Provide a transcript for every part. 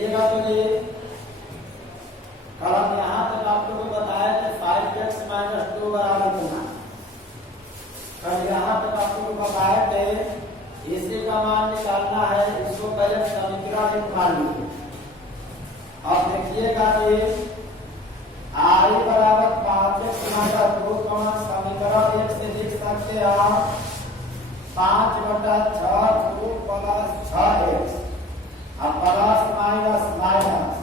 देखिएगा तो ये कलम यहाँ तक आप लोगों को बताया कि 5x - 2 बराबर कितना। कल यहाँ तक आप लोगों को बताया कि इसी का मान निकालना है, इसको पहले समीकरण में मान लीजिए। अब देखिएगा कि I बराबर 5x - 2 का मान समीकरण 1 से लिख सकते हैं आप 5/6 2 + 6x अब प्लस माइनस माइनस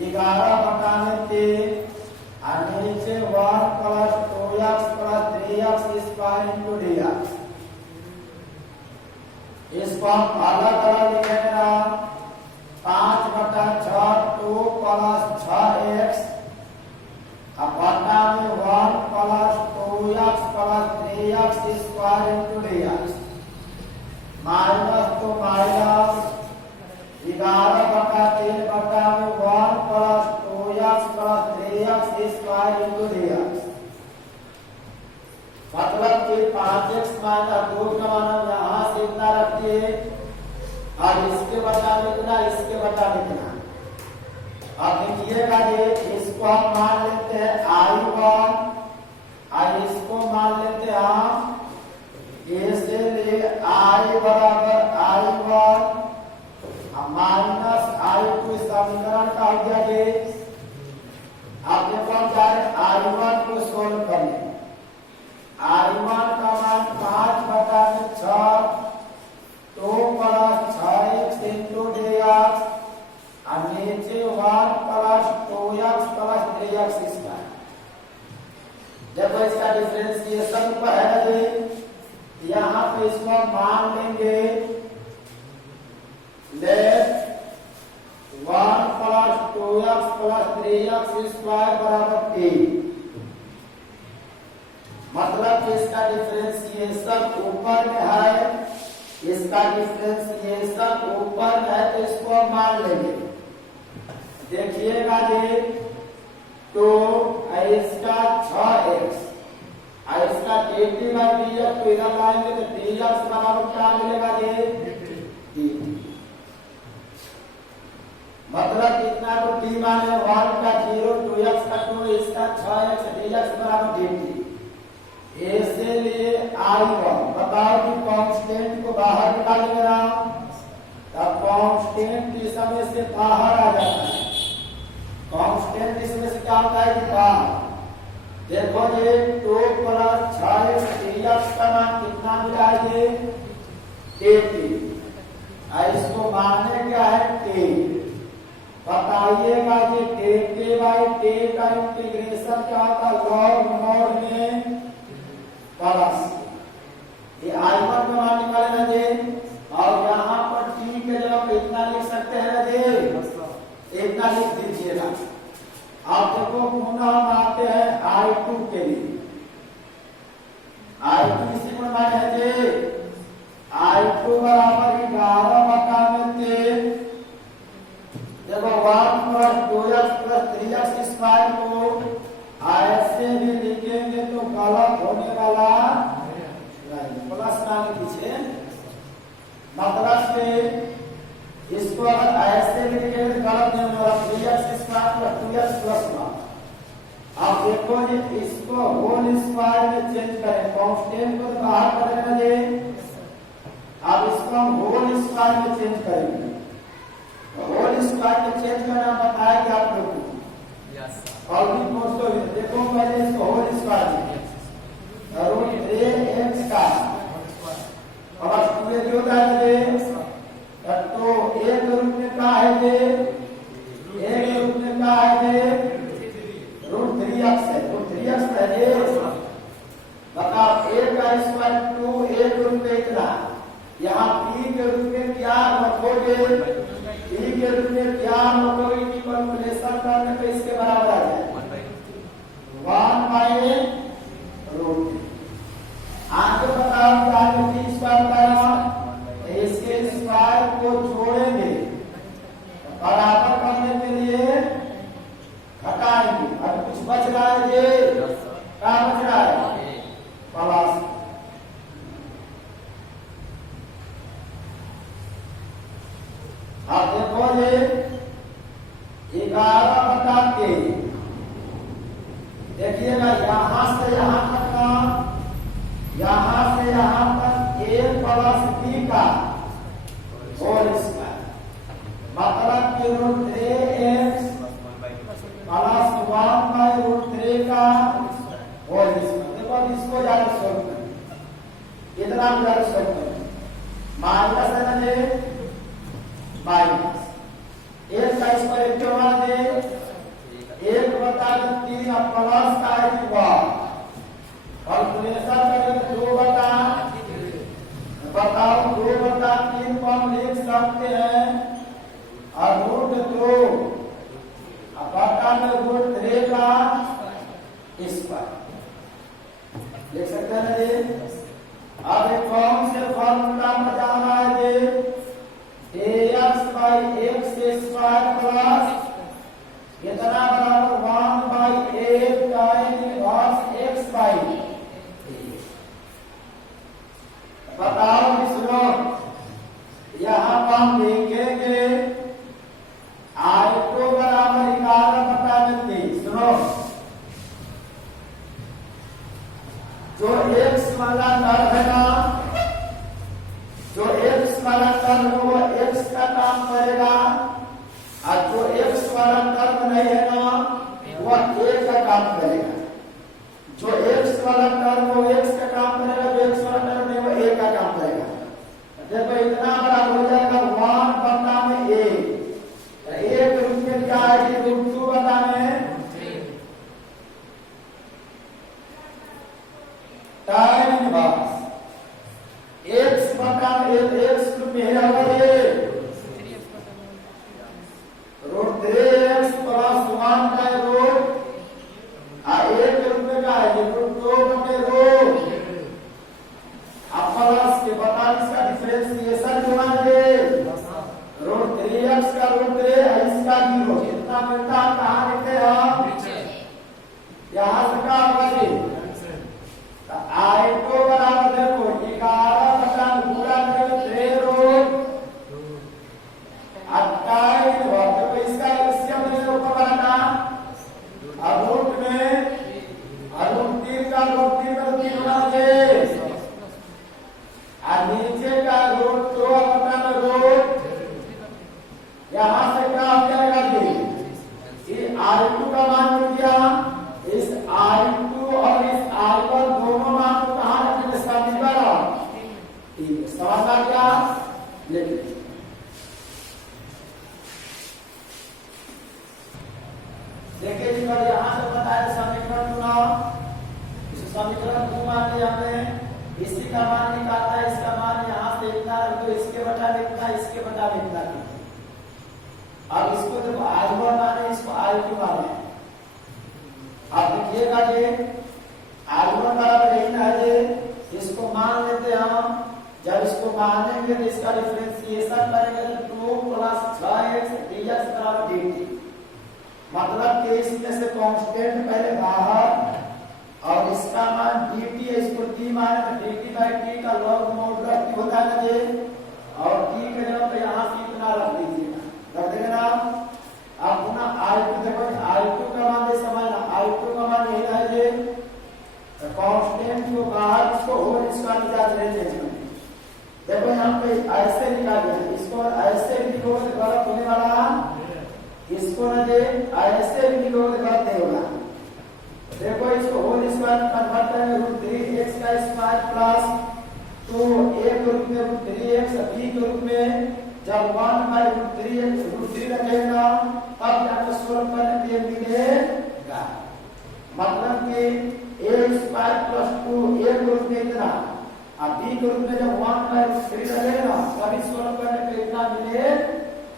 11/3 और नीचे 1 + 2x + 3x स्क्वायर dx। इसको हम अलग अलग लिखेंगे। 5/6 2 + 6x अब बटा में 1 + 2x + 3x square dx minus तो माइनस 11/3 बटा में 1 + 2x + 3x स्क्वायर dx मतलब कि 5x - 2 का मान यहाँ से इतना रखिए और इसके बटा में इतना, इसके बटा में इतना। अब देखिएगा ये इसको हम मान लेते हैं I1 और इसको मान लेते हैं हम a से ले I बराबर I1 माइनस I2 समीकरण का हो गया ये। अब देखो हम जा रहे I1 को सोल्व करने। I1 का मान 5/6 2 + 6x dx और नीचे 1 + 2x + 3x स्क्वायर। देखो इसका डिफरेंशिएशन पर है ये, यहाँ पे इसको मान लेंगे लेट 1 + 2x + 3x स्क्वायर बराबर 3 मतलब कि इसका डिफरेंशिएशन ऊपर में है, इसका डिफरेंशिएशन ऊपर में है तो इसको मान लेंगे। देखिएगा ये तो इसका 6x और इसका dt/dx तो इधर लाएंगे तो dx बराबर क्या मिलेगा ये dt मतलब कितना तो t माने 1 का 0 2x का 2 इसका 6x dx बराबर dt। ए से लिए I1 बताओ कि कांस्टेंट को बाहर निकालेंगे तब कांस्टेंट इस समय से बाहर आ जाता है। कांस्टेंट इसमें से क्या होता है कि बाहर। देखो ये 2 + 6x dx का मान कितना मिला ये 80 और इसको मानने क्या है 10। बताइएगा ये 10 का इंटीग्रेशन क्या होता है लॉग मोड में प्लस ये I1 का मान निकालेगा जे और यहाँ पर t के जगह पे इतना लिख सकते हैं जे इतना लिख दीजिएगा। आप देखो पुनः हम आते हैं I2 के लिए। I2 इसी को मान है जे I2 बराबर 11/3 देखो 1 + 2x + 3x स्क्वायर को ऐसे भी लिखेंगे तो गलत होने वाला प्लस ना लिखिए मतलब से इसको अगर ऐसे भी लिखेंगे तो गलत नहीं होगा 3x स्क्वायर + 2x + 1। अब देखो ये इसको होल स्क्वायर में चेंज करें, कांस्टेंट को बाहर करेंगे ये अब इसको हम होल स्क्वायर में चेंज करेंगे। तो होल स्क्वायर में चेंज करना बताया कि आप लोगों को और भी दोस्तों देखो पहले इसको होल स्क्वायर में √ax का और 2 जो होता है तो a के रूप में क्या है ये a के रूप में क्या है ये √3x है √3x है ये बताओ a का स्क्वायर 2a के रूप में इतना यहाँ p के रूप में क्या रखोगे p के रूप में क्या रखोगे की कैलकुलेशन करने पे इसके बराबर आ जाए 1/√3। आगे बताओ क्या t स्क्वायर का इसके स्क्वायर को जोड़ेंगे बराबर करने के लिए घटाएंगे। अब कुछ बच रहा है ये क्या बच रहा है प्लस। अब देखो ये देखिएगा यहां से यहां तक का, यहां से यहां तक a प्लस b का होल स्क्वायर, मतलब कि रूट 3x प्लस 1/√3 का होल स्क्वायर। देखो अब इसको जाकर सोल्व करें, कितना जाकर सोल्व करें, माइनस है ना ये, माइनस एक का स्क्वायर क्यों मान दे, 1/3 प्लस का है 1, कैलकुलेशन करें तो 2/3, बताओ 2/3 को हम लिख सकते हैं और √2 बटा में √3 का स्क्वायर लिख सकते हैं ना जी। अब एक कौन से फॉर्मूला में जाना है जी, ax/x² प्लस कितना बराबर 1/8 tan इनवर्स x/a। बताओ सुनो, यहाँ पर हम देखेंगे I2 बराबर 11/3। सुनो, जो x वाला टर्म है ना, जो x वाला टर्म वो x का काम करेगा और जो x वाला टर्म नहीं है ना वो a का काम करेगा। जो x वाला टर्म वो x का काम करेगा, जो x वाला टर्म नहीं वो a का काम करेगा। देखो इतना बड़ा हो जाएगा 1/a, एक रूप में क्या है कि √2 बटा में tan इनवर्स x बटा में x रूप में है ये √3x प्लस 1/√, एक रूप में क्या है √2/√, अब प्लस के बता इसका डिफरेंशिएशन जोड़ा है √3x का √3 इसका 0, कितना मिलता है कहां लिखते हैं हम, यहां से क्या होगा I2 बराबर देखो 11 बटा पूरा करेंगे 3 28 देखो इसका एलसीएम ले लो ऊपर वाला और रूट में √3 का √3 में 3 बना दे और नीचे का √2 बटा में रूट, यहां से क्या हो जाएगा जी, ये I2 का मान मिल गया, इस I2 और इस I1 दोनों मान को कहां रखेंगे, समीकरण, ठीक है समझ आ गया, लिख लीजिए। देखिए जी और यहां से बताया समीकरण चुनाव, इस समीकरण को मान लिया हमने, इसी का मान निकालना है, इसका मान यहां से इतना रख दो, इसके बटा लिखना, इसके बटा लिखना। अब इसको देखो I1 माने, इसको I2 माने, आप देखिएगा ये I1 बराबर यही ना है, इसको मान लेते हम, जब इसको मानेंगे तो इसका डिफरेंशिएशन करेंगे तो 2 + 6x dx बराबर dt, मतलब कि इसमें से कांस्टेंट पहले बाहर और इसका मान dt है, इसको t माने तो dt/t का log मॉडुलस t होता है ना ये, और t के जगह पे यहाँ से इतना रख दीजिएगा, रख देंगे ना। अब पुनः I2 देखो, I2 का मान दे समझना, I2 का मान यही है ये कांस्टेंट को बाहर इसको होल स्क्वायर में जाते रहते। देखो यहाँ पे ऐसे निकालिए, इसको ऐसे भी लोग गलत होने वाला, इसको ना जे ऐसे भी लोग गलत नहीं होगा। देखो इसको होल स्क्वायर कन्वर्ट करेंगे √3x का स्क्वायर प्लस 2 a के रूप में √3x, b के रूप में जब 1/√3 रखेगा तब जाकर सोल्व करने के लिए मिलेगा, मतलब कि a² + 2 a के रूप में इतना, अब b के रूप में जब 1/√3 रखेगा तभी सोल्व करने पे इतना मिले,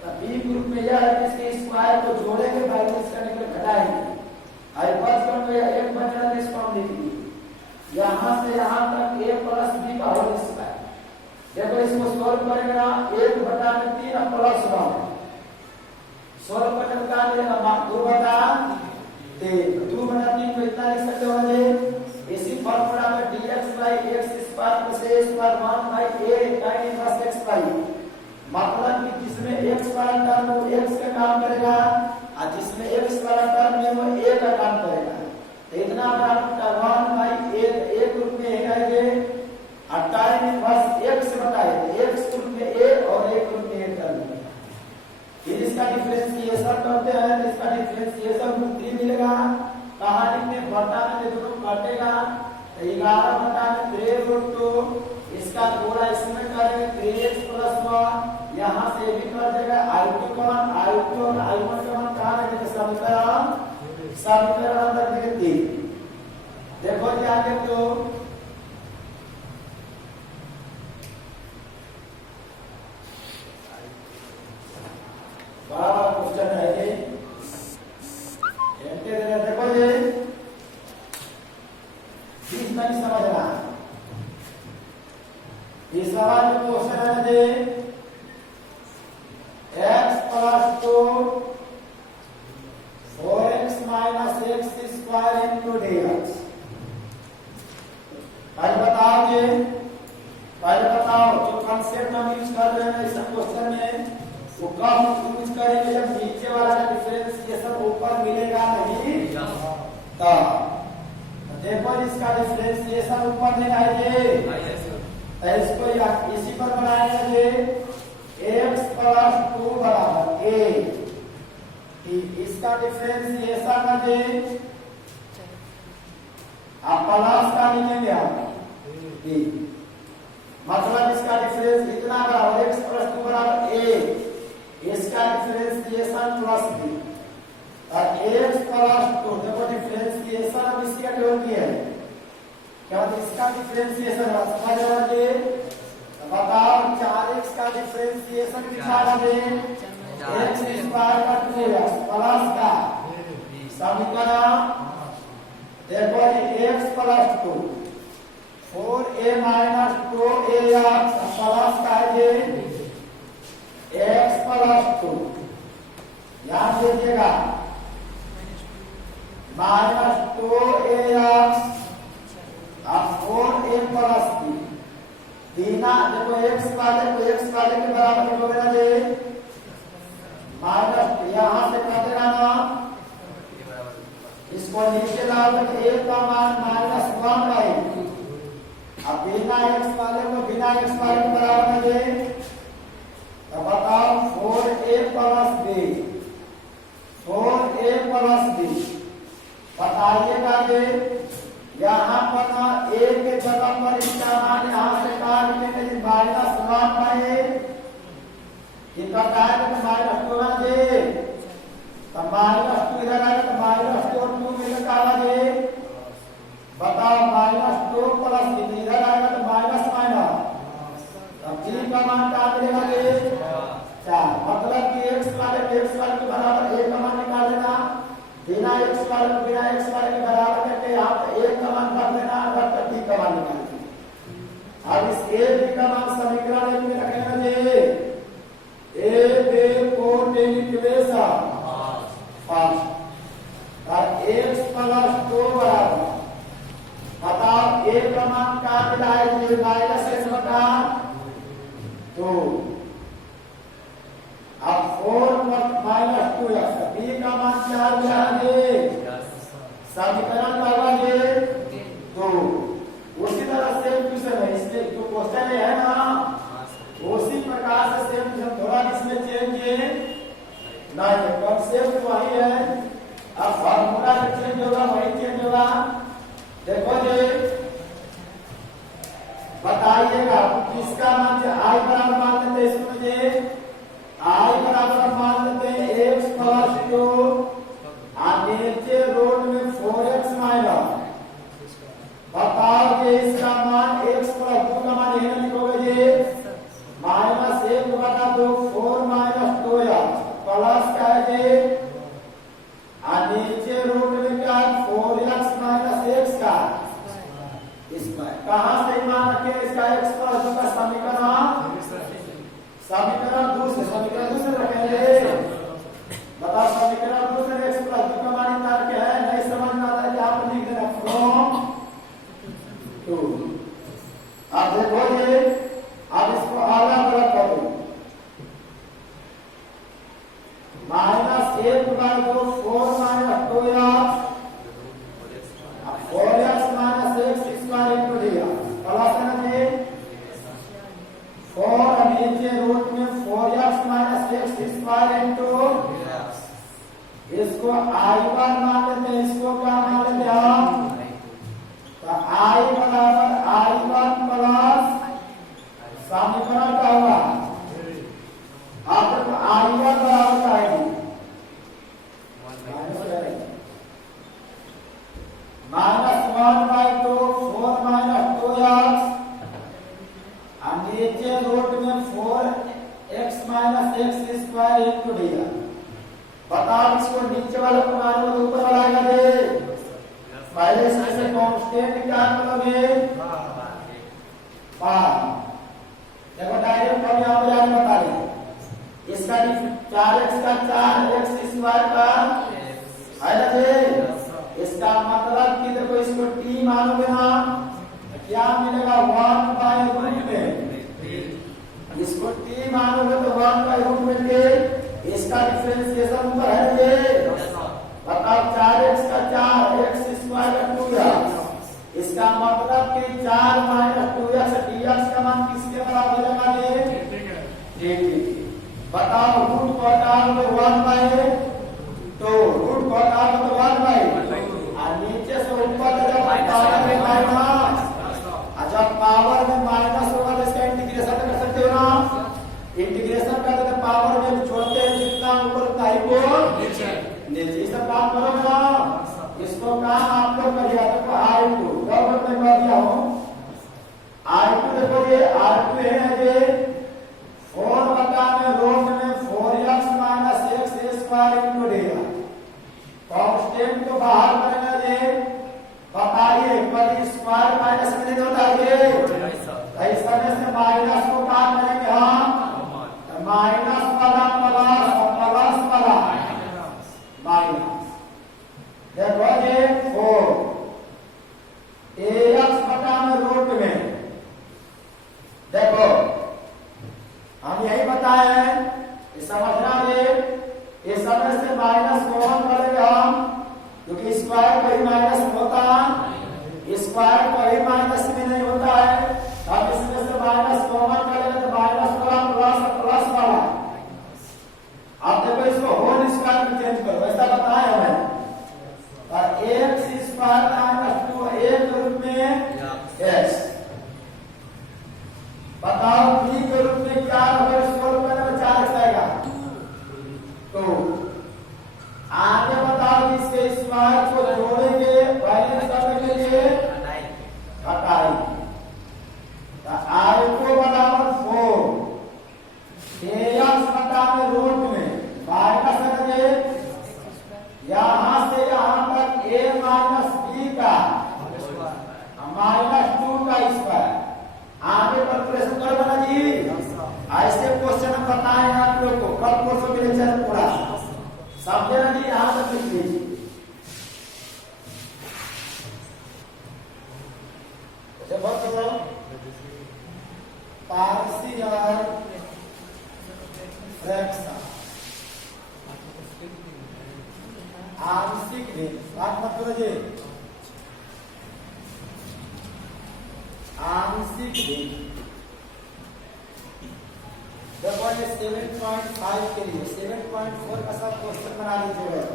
तब b के रूप में यह है कि इसके स्क्वायर को जोड़ेंगे, माइनस करने के घटाएंगे, और बचपन में एक बचना इसको हम लिखेंगे, यहां से यहां तक a + b का होल स्क्वायर। देखो इसको सोल्व करेंगे ना, 1/3 प्लस 1 सोल्व करने में क्या मिलेगा, 2/3, 2/3 को इतना लिख सकते हो जी, इसी फॉर्मूला में dx/x² + a² 1/a tan inverse x/, मतलब कि जिसमें x वाला टर्म वो x का काम करेगा और जिसमें x वाला टर्म है वो a का काम करेगा, तो इतना बड़ा इसका डिफरेंशिएशन करते हैं तो इसका डिफरेंशिएशन 3 मिलेगा। कहानी में बटा में दोनों कटेगा 11 बटा में 3√2 इसका पूरा इसमें करेंगे 3x + 1 यहाँ से भी कर देगा i2 का मान i2 और i1 का मान कहाँ रखेंगे समीकरण अंदर देंगे 3। देखो जी आगे तो बड़ा क्वेश्चन है ये देखो ये बीच में नहीं समझना इस सवाल में क्वेश्चन है जे x + 2 4x - x² into dx। पहले बताओ जो कंसेप्ट हम यूज कर रहे हैं इस क्वेश्चन में वो कब यूज करेंगे जब नीचे वाला डिफरेंशिएशन ऊपर मिलेगा नहीं तब। देखो इसका डिफरेंशिएशन ऊपर दिखाइए तो इसको इसी पर बनाएंगे x + 2 बराबर a। इसका डिफरेंशिएशन है आप प्लस का लिखेंगे आप मतलब इसका डिफरेंस इतना बराबर x + 2 बराबर a इसका डिफरेंशिएशन प्लस b और x + 2 देखो डिफरेंशिएशन अब इसका जो है क्या इसका डिफरेंशिएशन समझ रहे बताओ 4x का डिफरेंशिएशन कितना है x² का 2x प्लस का समीकरण देखो x + 2 4a - 2ax प्लस का है x + 2 याद दीजिएगा -2ax अब 4a + b तीना देखो x वाले के बराबर लिखोगे ना ये माइनस यहाँ से काटेगा ना इसको नीचे डाल के a का मान -1 रहेगी। अब बिना x वाले के बराबर है तो बताओ 4a + b बताइएगा ये यहाँ पर ना a के जगह पर इसका मान यहाँ से काट के -1 पाए ये कटाएगा तो -2 दे तो -2 इधर आएगा तो -2 और 2 मिलकर आ जाए बताओ -2 + b इधर आएगा तो माइनस अब g का मान क्या मिलेगा ये 4 मतलब कि x वाले के बराबर a का मान निकाल देना बिना x वाले के बराबर करके यहाँ पे a का मान कर देना और b का मान निकाल देना। अब इस a b का मान समीकरण 1 में रखेंगे a b को इक्वेशन फर्स्ट और x + 2 बराबर बताओ a का मान क्या मिला है -x बटा 2 अब 4 - 2x b का मान क्या मिला है समीकरण लगाइए 2। उसी तरह सेम क्वेश्चन है इसमें जो क्वेश्चन है ना उसी प्रकार से सेम क्वेश्चन थोड़ा इसमें चेंज नहीं कंसेप्ट वही है अब फॉर्मूला चेंज होगा वही चेंज होगा। देखो जी बताइएगा किसका मान i बराबर मान लेते इसमें मुझे i बराबर मान लेते x + 2 और नीचे रोड में 4x माइनस बताओ कि इसका मान x + 2 का मान यही लिखोगे जी -1 बटा 2 4 - 2x प्लस का है और नीचे रोड में क्या 4x - x का इसमें कहां से मान रखे इसका x + 2 का समीकरण दूसरे रखेंगे बताओ समीकरण दूसरे x + 2 का मान इतना रखे है नहीं समझ में आता है आप लिख देना फ्रॉम 2। अब देखो ये अब इसको अलग अलग कर दो -1 बटा 2 4 - 2x 4x - x² into dx plus है ना जी 4 नीचे रूट में 4x - एक्स स्क्वायर इंटू इसको I1 मान लेते हैं, इसको क्या मान लेते हैं हम? तो I बराबर I1 प्लस समीकरण क्या होगा? आपको I1 बराबर क्या है? -1/2 4 - 2x और नीचे रूट में 4x - x स्क्वायर इंटू दिया। बताओ इसको नीचे वाला को मानो तो ऊपर वाला आएगा रे। पहले से कांस्टेंट क्या करोगे? देखो डायरेक्ट हम यहाँ पे जाके बता रहे इसका 4x का 4x स्क्वायर का है ना जी। इसका मतलब कि देखो इसको t मानोगे ना तो क्या मिलेगा? 1/√। इसको t मानोगे तो 1/√। इसका डिफरेंशिएशन ऊपर है ये। बताओ 4x का 4x स्क्वायर का 2x। इसका मतलब कि 4 - 2x dx का मान किसके बराबर हो जाएगा? dt। बताओ रूट को हटाओगे 1/2, रूट को हटाओगे तो 1/2 और नीचे से ऊपर जब पावर में माइनस, जब पावर में माइनस होगा तो इसका इंटीग्रेशन कर सकते हो ना। इंटीग्रेशन करते तो पावर में छोड़ते हैं जितना ऊपर उतना ही को नीचे सब काम करोगे ना। इसको काम आप लोग कर दिया तो R2 गवर्नमेंट में कर दिया हूं। R2 देखो ये R2 है ये 4/रूट में 4x - x स्क्वायर इंटू दिया। कांस्टेंट को बाहर करेंगे ये। बताइए कभी स्क्वायर माइनस में नहीं होता ये। ऐसा में से माइनस को काम करेंगे हम माइनस वाला प्लस वाला माइनस। देखो ये 4 रूट में देखो हम यही बताए हैं समझना ये। इस समय से माइनस कॉमन करेंगे हम क्योंकि स्क्वायर कोई माइनस होता है, स्क्वायर कोई माइनस में नहीं होता है। अब इसमें से माइनस कॉमन करेंगे तो माइनस वाला प्लस वाला। अब देखो इसको होल स्क्वायर में चेंज करो ऐसा बताया हमें। और x स्क्वायर - 2 एक रूप में x। बताओ b के रूप में क्या होगा? इसको करने में 4x आएगा तो आगे बताओ इसके स्क्वायर को जोड़ेंगे बैलेंस करने के लिए हटाएंगे। I2 बराबर 4 ax रूट में माइनस करेंगे यहां से यहां तक a - b का -2 का स्क्वायर। आगे कैलकुलेशन कर बना जी। ऐसे क्वेश्चन हम बताए आप लोग को कल परसों के लेक्चर पूरा समझे ना जी। यहां तक लिख लीजिए। देखो पार्शियल फ्रैक्शन आंशिक भिन्न बात मत करो जी। आंशिक भिन्न देखो ये 7.5 के लिए 7.4 का सब क्वेश्चन बना लीजिएगा।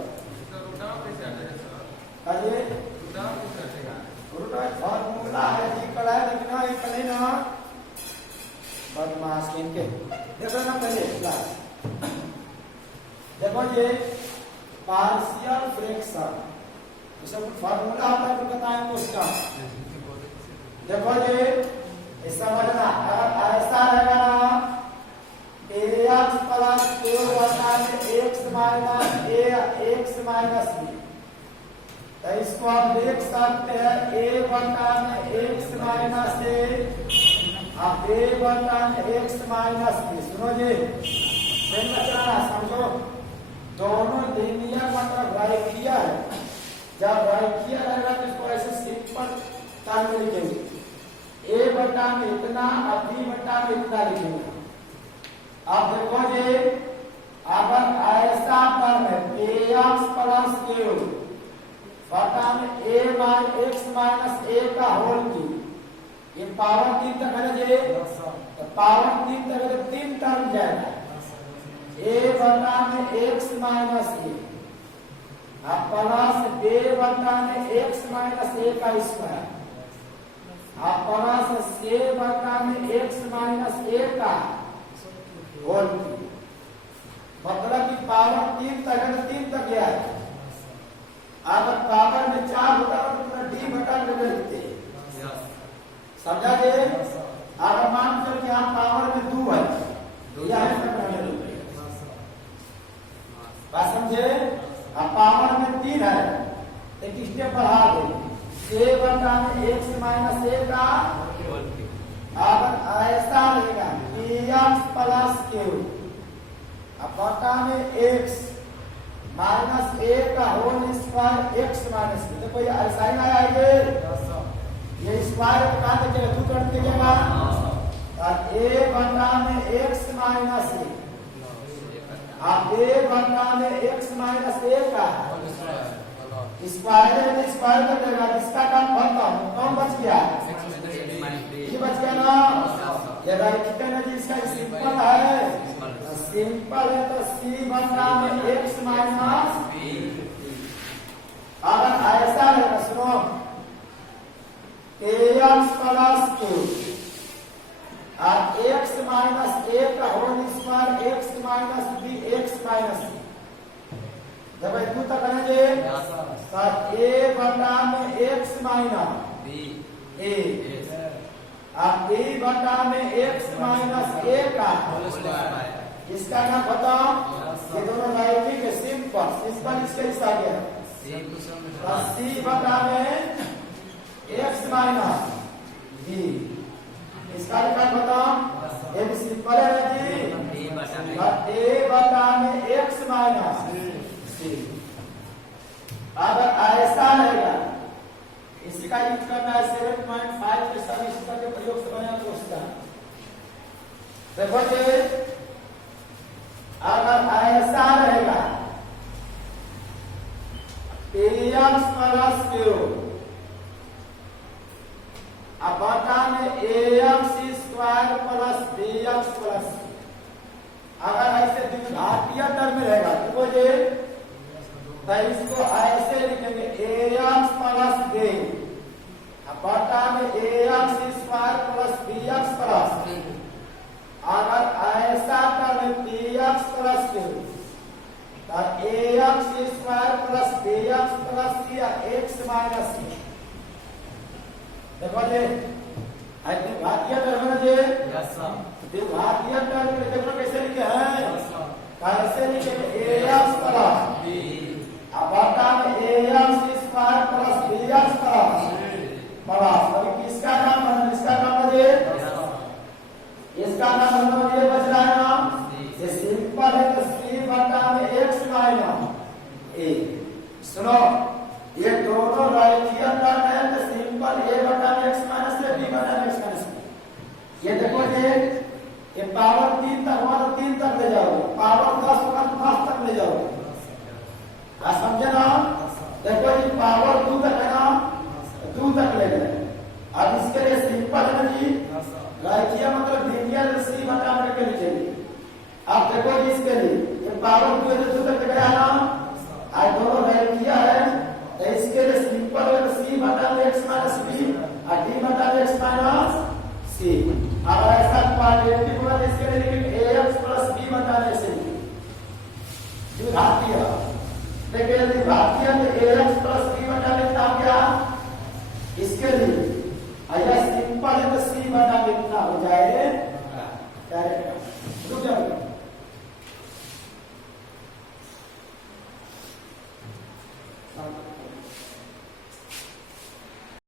फॉर्मूला है जी कड़ा है लेकिन ये कड़े ना बदमाश इनके देखो ना पहले क्लास। देखो ये पार्शियल फ्रैक्शन इसका कुछ फॉर्मूला आता है तो बताएंगे उसका। देखो ये समझना ऐसा रहेगा ना ax plus 2/x minus b। तो इसको आप देख सकते हैं a/x माइनस a अब a/x माइनस b। सुनो जी समझो दोनों लीनियर मतलब रेखीय है। जब रेखीय रहेगा तो इसको ऐसे सिंपल टर्म में लिखेंगे a/में इतना और b/में इतना लिखेंगे। अब देखो जी अगर ऐसा टर्म है ax प्लस q बटा में a/x माइनस a का होल की ये पावर 3 तक है जी। तो पावर 3 तक तो 3 टर्म जाएगा ए बटा में एक्स माइनस ए प्लस बे बटा में एक्स माइनस ए का स्क्वायर प्लस से बटा में एक्स माइनस ए का होल क्यूब। मतलब कि पावर 3 तक है, 3 तक गया है। अगर पावर में 4 होता तो पूरा डी बटा में लिखते, समझा जे? अगर मान लो कि यहाँ पावर में 2 है, तो यह है बात समझे? अब पावर में 3 है, एक स्टेप बढ़ा दे, ए बटा में एक्स माइनस ए का अगर ऐसा रहेगा एक्स प्लस क्यू बटा में एक्स माइनस ए का whole square x minus q. देखो ये ऐसा ही आया है, ये स्क्वायर कहाँ तक तू कर देगा और ए बटा में एक्स माइनस ए अब ए बटा में एक्स माइनस ए का स्क्वायर में स्क्वायर कर देगा, इसका काम खत्म। कौन बच गया? ये बच गया ना। ये राइट हैंड है, इसका सिंपल है, सिंपल है तो सी बटा में एक्स माइनस बी। अगर ऐसा है तो सुनो एक्स प्लस क्यू और एक्स माइनस ए का whole square x minus b x minus b. जब इतना तक करेंगे तो ए बटा में एक्स माइनस बी ए अब बी बटा में एक्स माइनस ए का इसका नाम बताओ। ये दोनों राइटिंग है, सिंपल सिंपल इसका हिस्सा गया सी बटा में एक्स माइनस बी। इसका नाम बताओ, ये भी सिंपल है जी। ए बटा में एक्स माइनस अगर ऐसा रहेगा, इसका यूज करना है 7.5 के सब इस तरह के प्रयोग से बना क्वेश्चन। देखो जी अगर ऐसा रहेगा एक्स प्लस क्यू अब बटा में x square plus B x plus, अगर ऐसे द्विघातीय टर्म में रहेगा देखो जी तो इसको ऐसे लिखेंगे एक्स प्लस बी बटा में x square plus B x plus. अगर ऐसा करें बी एक्स प्लस क्यू तो X square plus B x plus C X minus C. देखो जी द्विघातीय टर्म है जी, द्विघातीय टर्म देखो कैसे लिखे हैं, कैसे लिखे एक्स प्लस अब बटा में x square plus B x plus अभी किसका नाम है? इसका नाम है इसका नाम ये बच रहा है ना, ये सिंपल है तो सी बटा में एक्स माइनस ए। सुनो ये दोनों राइटिय टर्म है तो सिंपल ए बटा में एक्स माइनस ए बी बटा में एक्स माइनस ए। ये देखो ये पावर 3 तक हुआ तो 3 तक ले जाओ, पावर 10 होगा तो 10 तक ले जाओ। समझे ना? देखो ये पावर 2 तक है ना, 2 तक ले गए। अब इसके लिए सिंपल है जी, राइटिय मतलब लीनियर सी बटा करके लिखेंगे। अब देखो जी इसके लिए पावर 2 तक गया ना, आज दोनों राइटिय है तो इसके लिए सिंपल है सी बटा में एक्स माइनस बी और डी बटा में एक्स माइनस सी। अगर ऐसा क्वाड्रेटिक होगा तो इसके लिए लिखेंगे एक्स प्लस बी बटा में सी। द्विघातीय देखिए द्विघातीय में एक्स प्लस बी बटा में कितना हो गया, इसके लिए सिंपल है तो सी बटा में कितना हो जाए, रुक जाओ